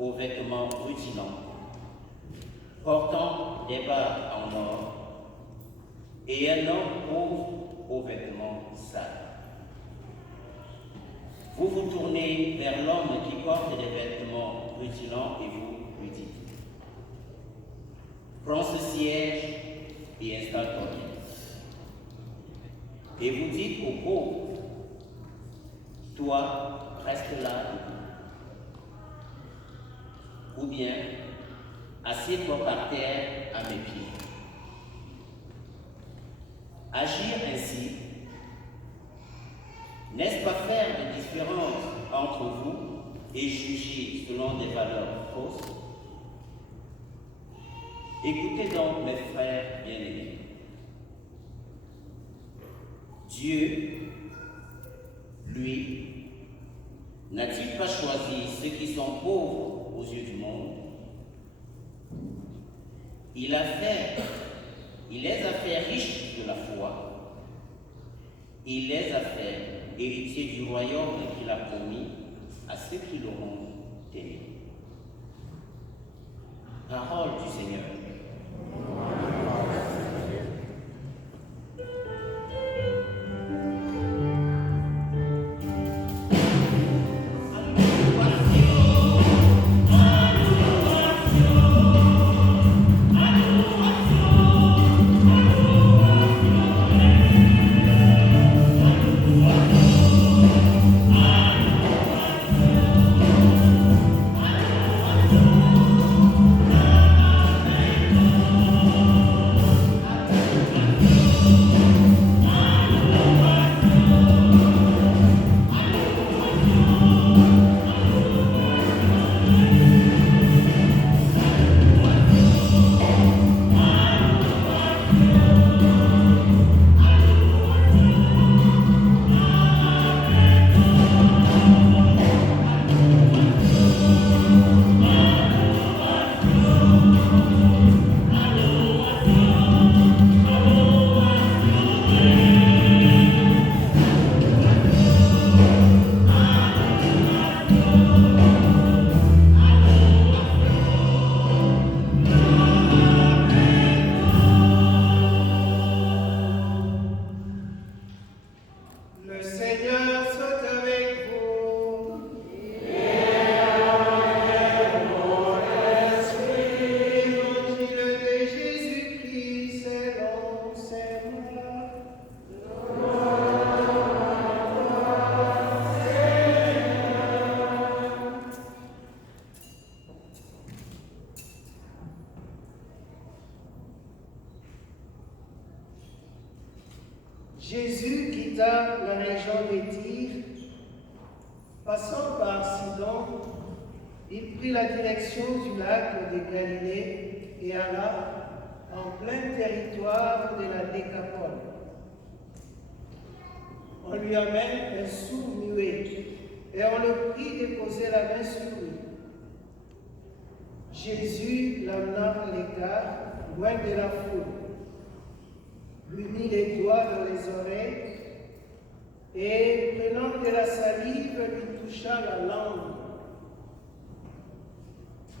aux vêtements rutilants, portant des barres en or, et un homme pauvre aux vêtements sales. Vous vous tournez vers l'homme qui porte des vêtements rutilants et vous lui dites: prends ce siège et installe-toi bien. Et vous dites aux pauvres: toi, reste là debout. Ou bien, assieds-toi par terre à mes pieds. Agir ainsi, n'est-ce pas faire de différence entre vous et juger selon des valeurs fausses? Écoutez donc, mes frères bien-aimés. Dieu, lui, n'a-t-il pas choisi ceux qui sont pauvres aux yeux du monde? Il les a fait riches de la foi. Il les a fait héritiers du royaume qu'il a promis à ceux qui l'auront aimé. Parole du Seigneur. Jésus quitta la région des Tyr, passant par Sidon, il prit la direction du lac de Galilée et alla en plein territoire de la Décapole. On lui amène un sourd muet et on le prie de poser la main sur lui. Jésus l'amena à l'écart, loin de la foule, lui mit les doigts dans les oreilles et, prenant de la salive, lui toucha la langue.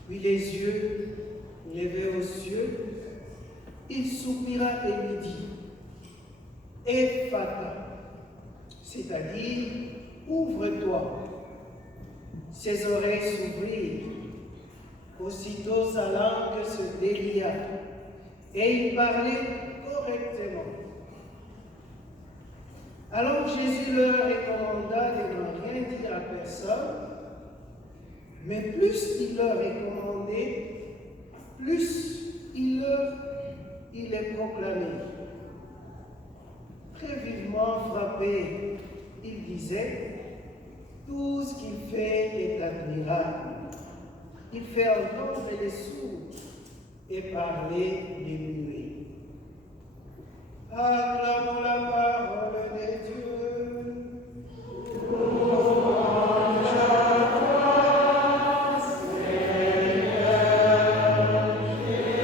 Puis les yeux levés aux cieux, il soupira et lui dit: Ephata, c'est-à-dire ouvre-toi. Ses oreilles s'ouvrirent. Aussitôt sa langue se délia et il parlait correctement. Alors Jésus leur recommanda de ne rien dire à personne, mais plus il leur recommandait, plus il les proclamait. Très vivement frappé, il disait: tout ce qu'il fait est admirable. Il fait entendre les sourds et parler les muets. Acclamons la parole de Dieu. Louange à toi, Seigneur Jésus.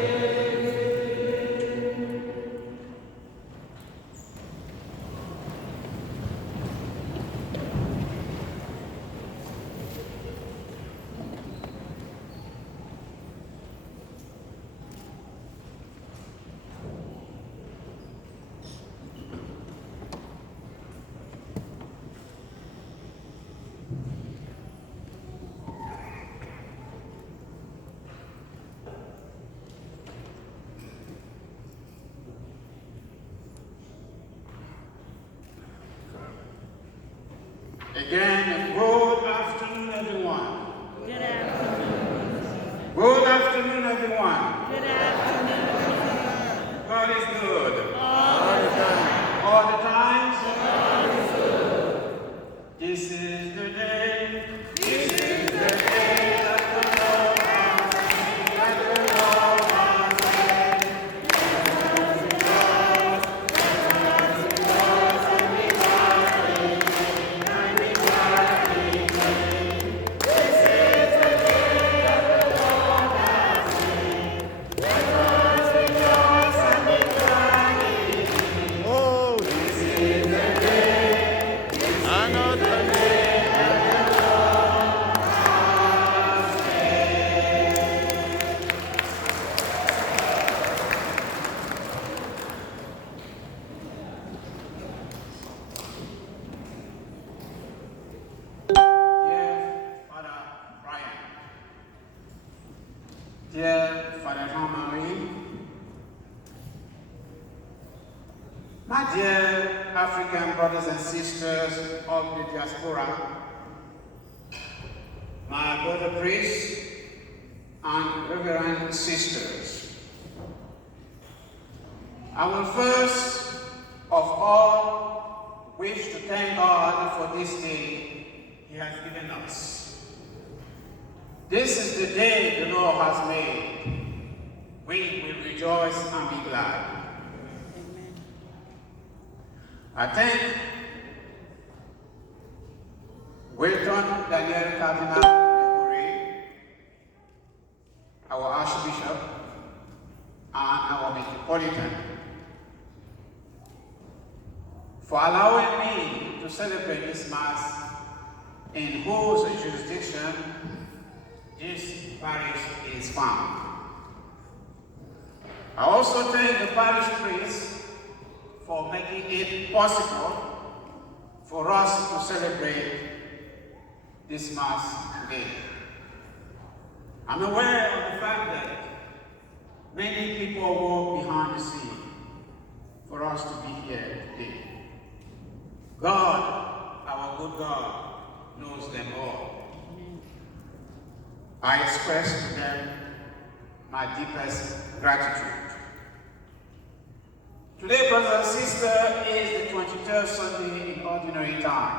Again, good afternoon, everyone. Good afternoon. Good afternoon, everyone. Good afternoon. God is good. All the time. All the times. God is good. This is the day. This is the day that the Lord has made. That the Lord has made. Let us rejoice. Let us rejoice and be glad in it. And be glad in it. This is the day that the Lord has made. Let us rejoice and be glad in it. Oh, this is the day. Another day. Dear Father Brian, dear Father Jean-Marie, my dear African brothers and sisters of the diaspora, my brother priests and reverend sisters, I will first of all wish to thank God for this day He has given us. This is the day the Lord has made. We will rejoice and be glad. I thank Wilton Daniel Cardinal Gregory, our Archbishop, and our Metropolitan, for allowing me to celebrate this Mass in whose jurisdiction this parish is found. I also thank the parish priest for making it possible for us to celebrate this Mass today. I'm aware of the fact that many people walk behind the scene for us to be here today. God, our good God, knows them all. I express to them my deepest gratitude. Today, brothers and sisters, is the 23rd Sunday in Ordinary Time.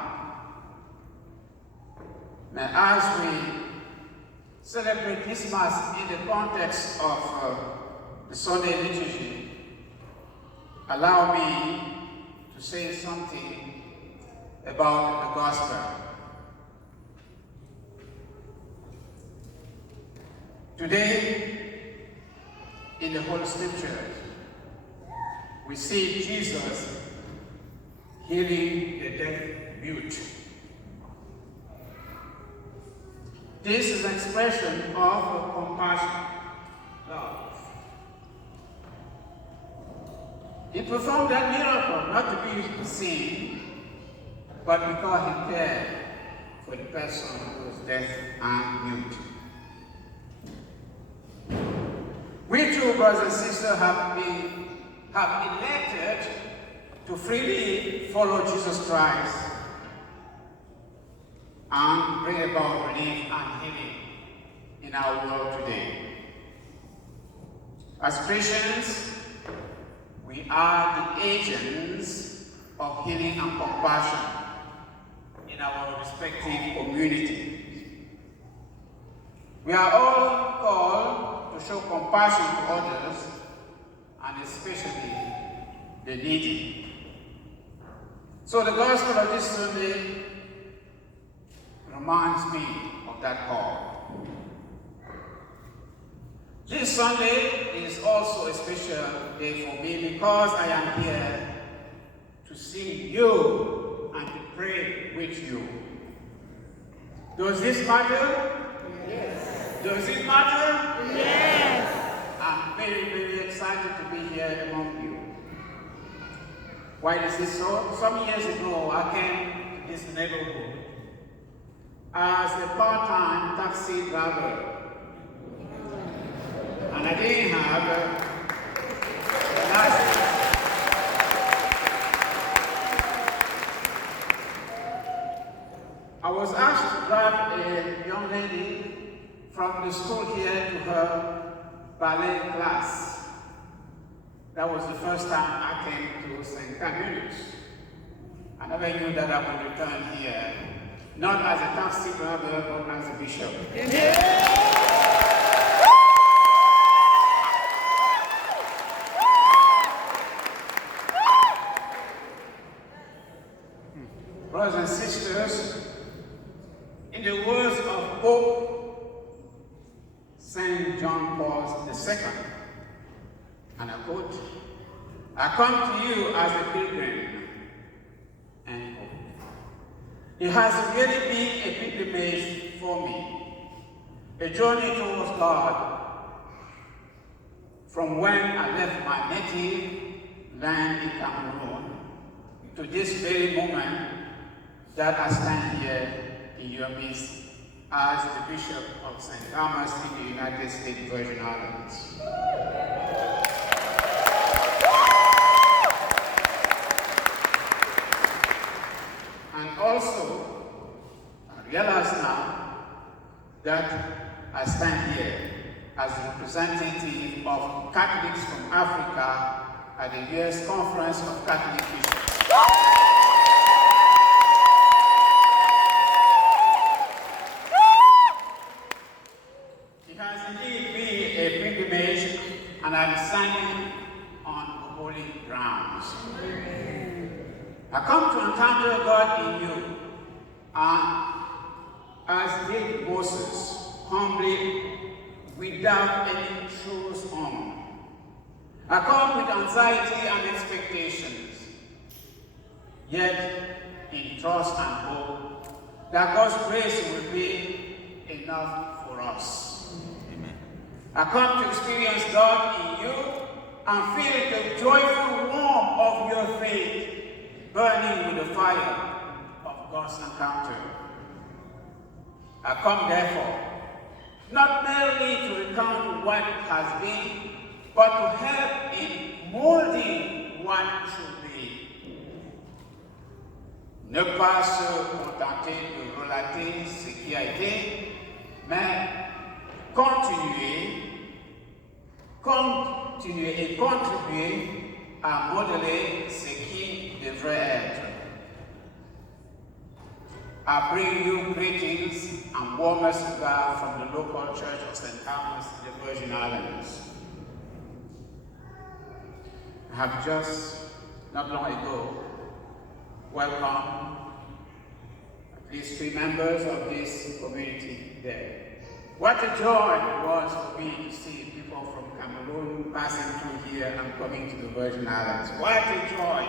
And as we celebrate this Mass in the context of the Sunday liturgy, allow me to say something about the Gospel. Today, in the Holy Scriptures, we see Jesus healing the deaf mute. This is an expression of compassion, love. He performed that miracle not to be seen, but because he cared for the person who was deaf and mute. We too, brothers and sisters, have elected to freely follow Jesus Christ and bring about relief and healing in our world today. As Christians, we are the agents of healing and compassion in our respective communities. We are all called to show compassion to others, and especially the needy. So the Gospel of this Sunday reminds me of that call. This Sunday is also a special day for me because I am here to see you and to pray with you. Does this matter? Yes. Does it matter? Yes. I'm very, very excited to be here among you. Why is this so? Some years ago, I came to this neighborhood as a part-time taxi driver. And I didn't have a license. to drive a young lady from the school here to her ballet class. That was the first time I came to St. Camillus. I never knew that I would return here, not as a taxi driver, but as a bishop. Brothers and sisters, in the words of Pope St. John Paul II, and I quote, "I come to you as a pilgrim." End quote. It has really been a pilgrimage for me, a journey towards God, from when I left my native land in Cameroon to this very moment that I stand here in your midst as the Bishop of St. Thomas in the United States Virgin Islands. And also, I realize now that I stand here as representative of Catholics from Africa at the US Conference of Catholic Bishops. It has indeed been a pilgrimage, and I'm standing on holy grounds. I come to encounter God in you, and as did Moses, humbly, without any shoes on. I come with anxiety and expectations, yet in trust and hope that God's grace will be enough for us. Amen. I come to experience God in you and feel the joyful warmth of your faith burning with the fire of God's encounter. I come therefore not merely to recount what has been, but to help in molding what should be. Ne pas se contenter de relater ce qui a été, mais continuer et contribuer à modeler ce qui devrait être. I bring you greetings and warmest regard from the local church of St. Thomas in the Virgin Islands. I have just, not long ago, welcomed at least 3 members of this community there. What a joy it was for me to see people from Cameroon passing through here and coming to the Virgin Islands. What a joy!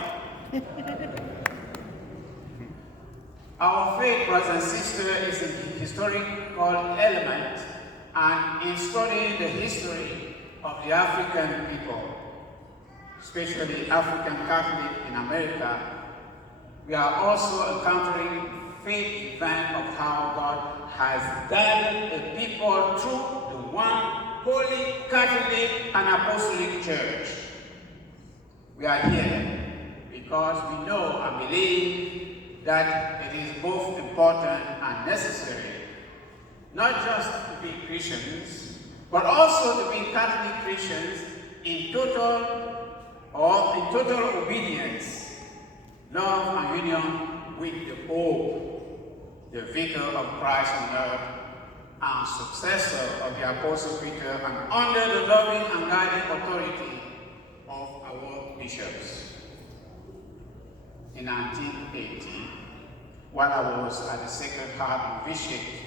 Our faith, brothers and sisters, is a historical element, and in studying the history of the African people, especially African Catholic in America, we are also encountering faith event of how God has guided the people through the one holy Catholic and Apostolic Church. We are here because we know and believe that it is both important and necessary, not just to be Christians, but also to be Catholic Christians in total obedience, love and union with the Pope, the Vicar of Christ on earth, and successor of the Apostle Peter, and under the loving and guiding authority of our bishops. In 1980, while I was at the Sacred Heart Novitiate,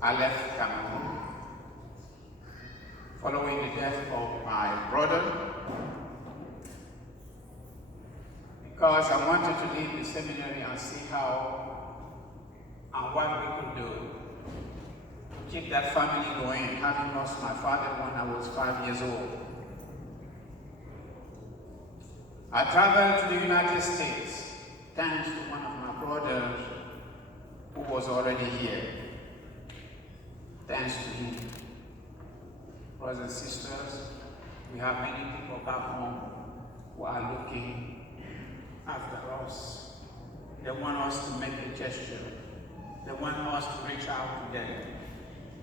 I left Cameroon following the death of my brother, because I wanted to leave the seminary and see how and what we could do to keep that family going, having lost my father when I was 5 years old. I traveled to the United States thanks to one of my brothers who was already here. Thanks to him. Brothers and sisters, we have many people back home who are looking after us. They want us to make a gesture. They want us to reach out to them.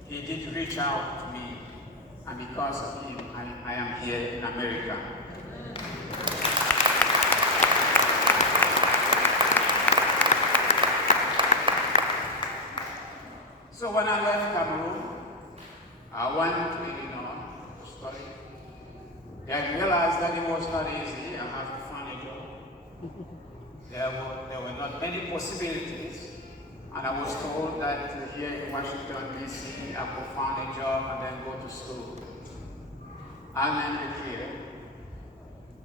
He did reach out to me, and because of him, I am here in America. So when I left Cameroon, I went to Illinois to study. Then I realized that it was not easy. I had to find a job. There were not many possibilities. And I was told that here in Washington, D.C., I could find a job and then go to school. I landed here,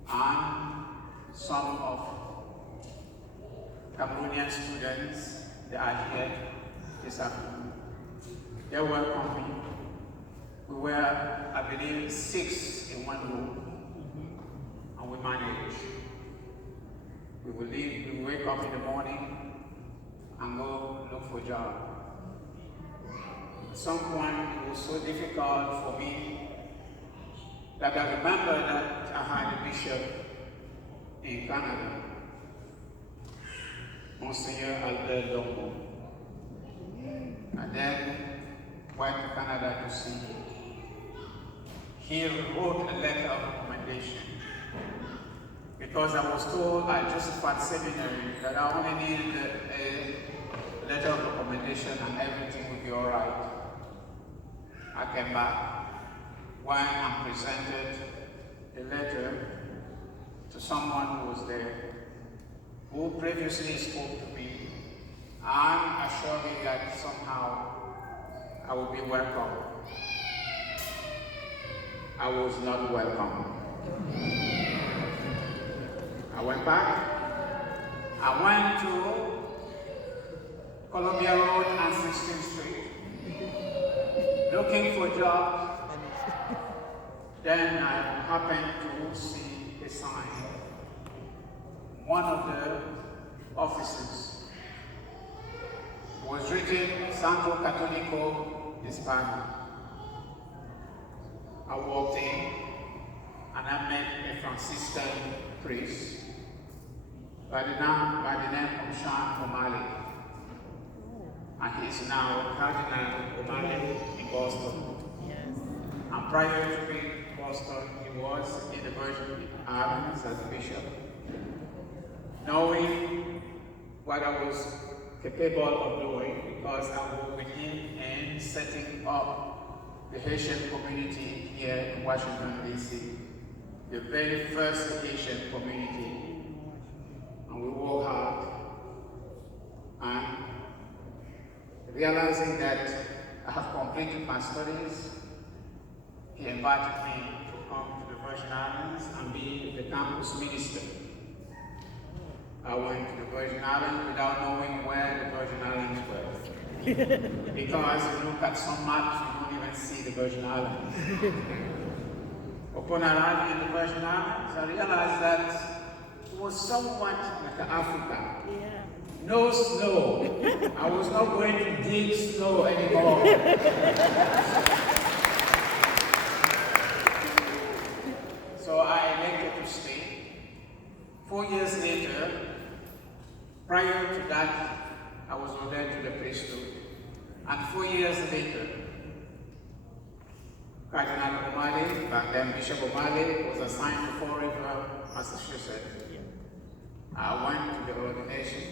and some of Cameroonian students that are here this afternoon, they welcomed me. We were, I believe, 6 in one room, and we managed. We will leave, we wake up in the morning and go look for a job. At some point, it was so difficult for me that I remember that I had a bishop in Canada, Monsignor Albert Longo. And then went to Canada to see him. He wrote a letter of recommendation because I was told at Josephat Seminary that I only needed a letter of recommendation and everything would be all right. I came back when I presented a letter to someone who was there, who previously spoke to me and assured me that somehow I would be welcome. I was not welcome. I went back. I went to Columbia Road and 16th Street looking for jobs. Then I happened to see a sign. One of the offices was written Santo Católico Hispano. I walked in and I met a Franciscan priest by the name of Jean O'Malley. And he is now Cardinal O'Malley in Boston. Yes. And prior to being in Boston, he was in the Virgin Islands as a bishop. Knowing what I was capable of doing, because I was with him in setting up the Haitian community here in Washington, D.C., the very first Haitian community. And we worked hard. And realizing that I have completed my studies, he invited me to come to the Virgin Islands and be the campus minister. I went to the Virgin Islands without knowing where the Virgin Islands were. Because you look at some maps, you don't even see the Virgin Islands. Upon arriving in the Virgin Islands, I realized that it was somewhat like Africa. Yeah. No snow. I was not going to dig snow anymore. So I elected to stay. 4 years later, prior to that, I was ordained to the priesthood. And 4 years later, Cardinal O'Malley, back then Bishop O'Malley, was assigned to Fall River, Massachusetts. I went to the ordination,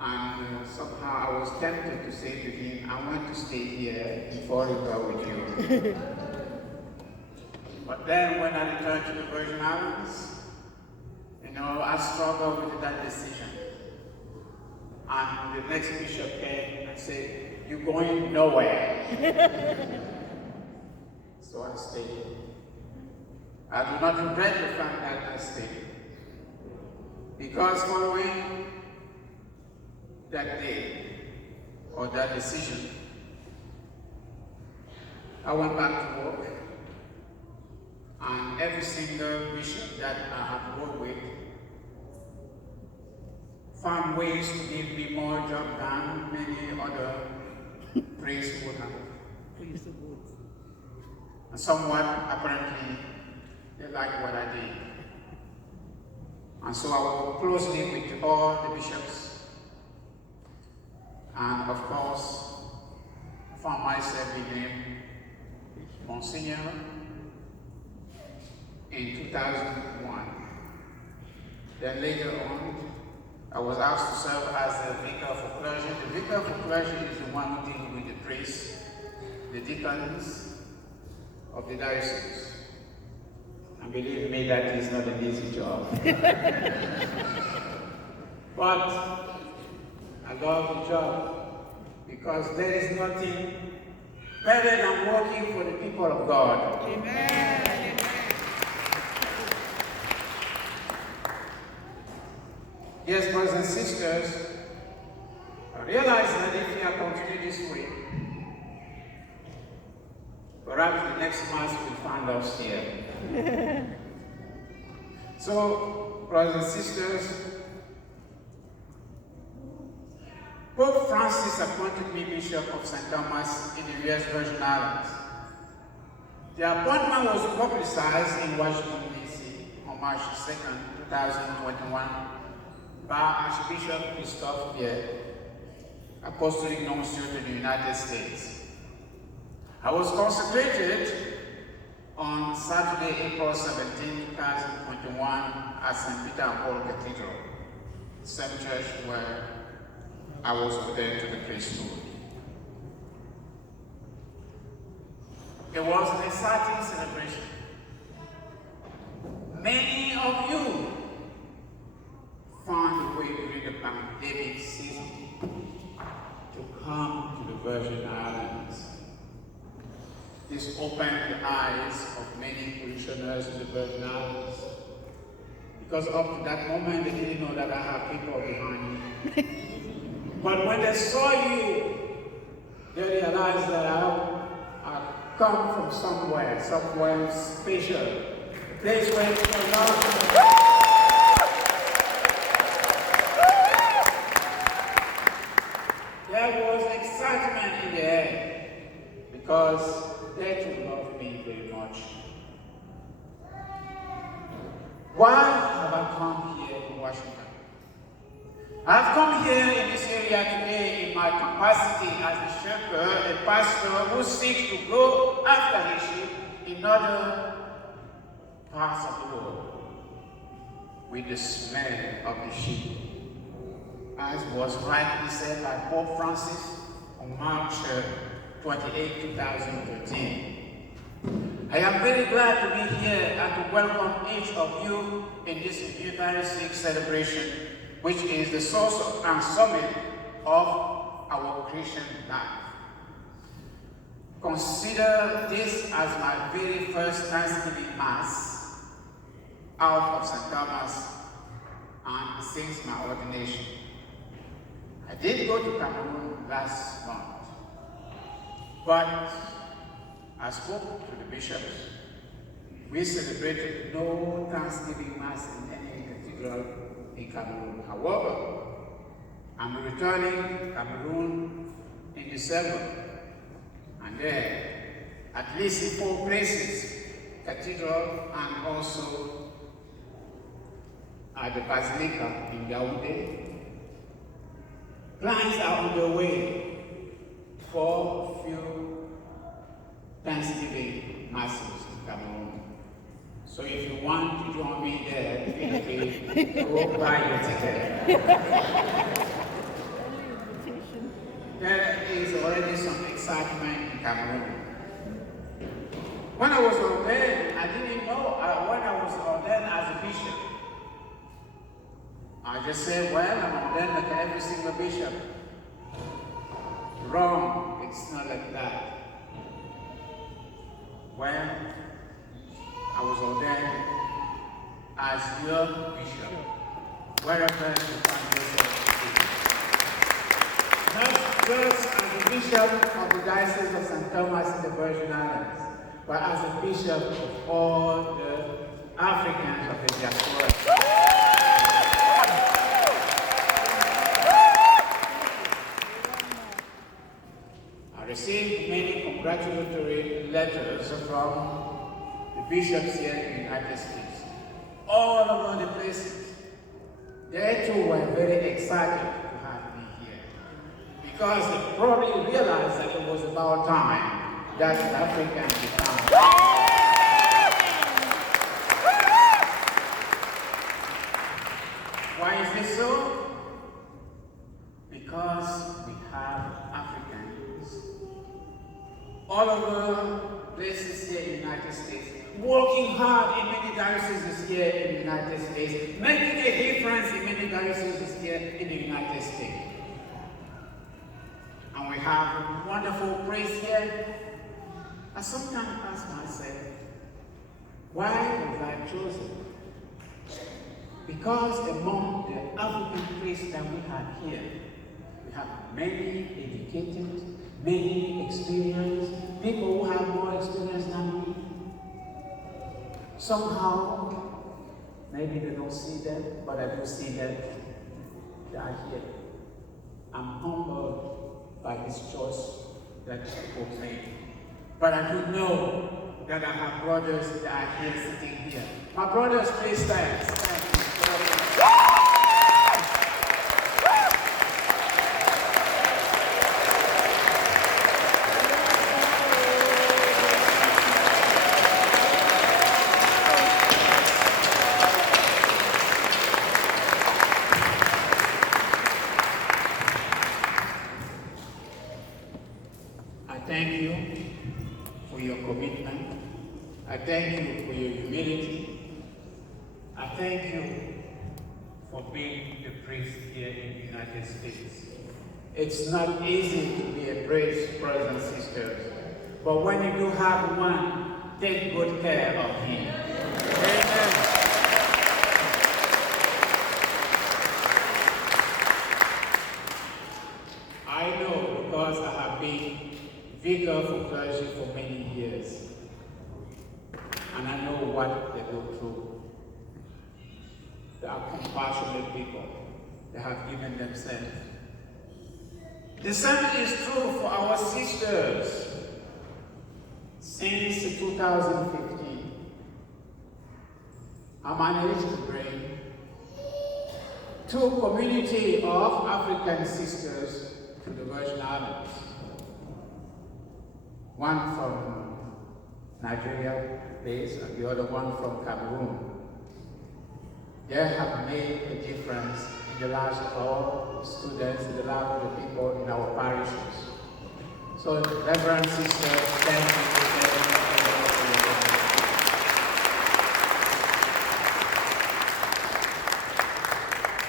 and somehow I was tempted to say to him, I want to stay here in Fall River with you. But then when I returned to the Virgin Islands, I struggled with that decision. And the next bishop came and said, "You're going nowhere." So I stayed. I do not regret the fact that I stayed. Because following that day, or that decision, I went back to work. And every single bishop that I have worked with found ways to give me more job than many other priests would have. And somewhat, apparently, they liked what I did. And so I work closely with all the bishops. And of course, I found myself being named Monsignor in 2001. Then later on, I was asked to serve as the vicar for clergy. The vicar for clergy is the one who deals with the priests, the deacons of the diocese. And believe me, that is not an easy job. But I love the job because there is nothing better than working for the people of God. Amen. Yes, brothers and sisters, I realize that if we are continuing this way, perhaps the next Mass will find us here. So, brothers and sisters, Pope Francis appointed me Bishop of St. Thomas in the U.S. Virgin Islands. The appointment was publicized in Washington, D.C. on March 2nd, 2021 by Archbishop Christophe Pierre, Apostolic Nuncio to the United States. I was consecrated on Saturday, April 17, 2021 at St. Peter and Paul Cathedral, the same church where I was ordained to the priesthood. It was an exciting celebration. Many of you found a way during the pandemic season to come to the Virgin Islands. This opened the eyes of many parishioners in the Virgin Islands. Because up to that moment, they didn't know that I had people behind me. But when they saw you, they realized that I come from somewhere special, a place where you can love. There was excitement in the air because they too love me very much. Why have I come here in Washington? I've come here in this area today in my capacity as a shepherd, a pastor who seeks to go after his sheep in other parts of the world with the smell of the sheep, as was rightly said by Pope Francis on March 28, 2013. I am very glad to be here and to welcome each of you in this Eucharistic celebration, which is the source and summit of our Christian life. Consider this as my very first Thanksgiving Mass out of St. Thomas and since my ordination. I did go to Cameroon last month, but I spoke to the bishops. We celebrated no Thanksgiving Mass in any cathedral in Cameroon. However, I'm returning to Cameroon in December, and there, at least in 4 places, cathedral and also at the Basilica in Yaoundé, plans are on the way for a few Thanksgiving Masses in Cameroon. So if you want to join me there, feel free to go buy your ticket. There is already some excitement in Cameroon. When I was ordained, I didn't know when I was ordained as a bishop. I just said, well, I'm ordained like every single bishop. Wrong, it's not like that. When I was ordained as your bishop, wherever you find yourself. Not just as a bishop of the Diocese of St. Thomas in the Virgin Islands, but as a bishop of all the Africans of the diaspora. I received many congratulatory letters from the bishops here in the United States, all over the places. they too were very excited to have me here. Because they probably realized that it was about time that African become. Why is this so? Because we have Africans all over places here in the United States, working hard in many dioceses here in the United States, making a difference in many dioceses here in the United States. And we have wonderful praise here. I sometimes ask myself, why was I chosen? Because among the African priests that we have here, we have many educated, many experienced, people who have more experience than me. Somehow, maybe they don't see them, but I do see them. They are here. I'm humbled by this choice that people made. But I do know that I have brothers that are here sitting here. My brothers, please stand. Stand. I thank you for your commitment. I thank you for your humility. I thank you for being the priest here in the United States. It's not easy to be a priest, brothers and sisters, but when you do have one, take good care of him. Amen. I know because I have been vicar for clergy for many years, and I know what they go through. They are compassionate people. They have given themselves. The same is true for our sisters. Since 2015, I managed to bring 2 communities of African sisters to the Virgin Islands. One from Nigeria based and the other one from Cameroon. They have made a difference in the lives of our students, in the lives of the people in our parishes. So, Reverend Sister, thank you for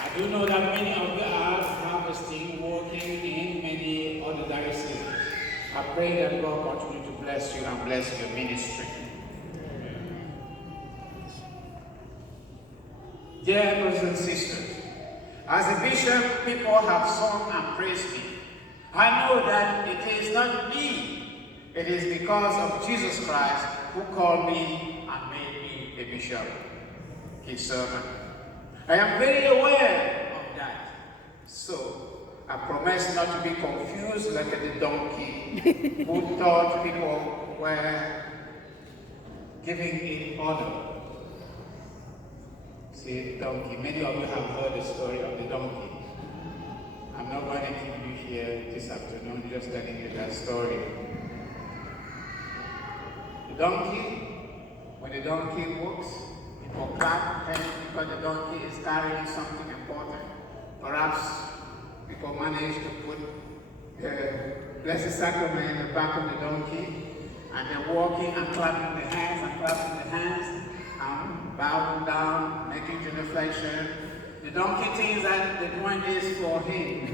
I do know that many of you are harvesting, working in many other dioceses. I pray that God continue to bless you and bless your ministry. Dear brothers and sisters, as a bishop, people have sung and praised me. I know that it is not me, it is because of Jesus Christ who called me and made me a bishop, his servant. I am very aware of that. So, I promise not to be confused like the donkey who thought people were giving it honor. See, donkey. Many of you have heard the story of the donkey. I'm not going to keep you here this afternoon, just telling you that story. The donkey, when the donkey walks, people clap because the donkey is carrying something important. Perhaps people manage to put the Blessed Sacrament in the back of the donkey, and they're walking and clapping their hands and clapping their hands. Bowing down, making genuflection. The donkey thinks that they're doing this for him.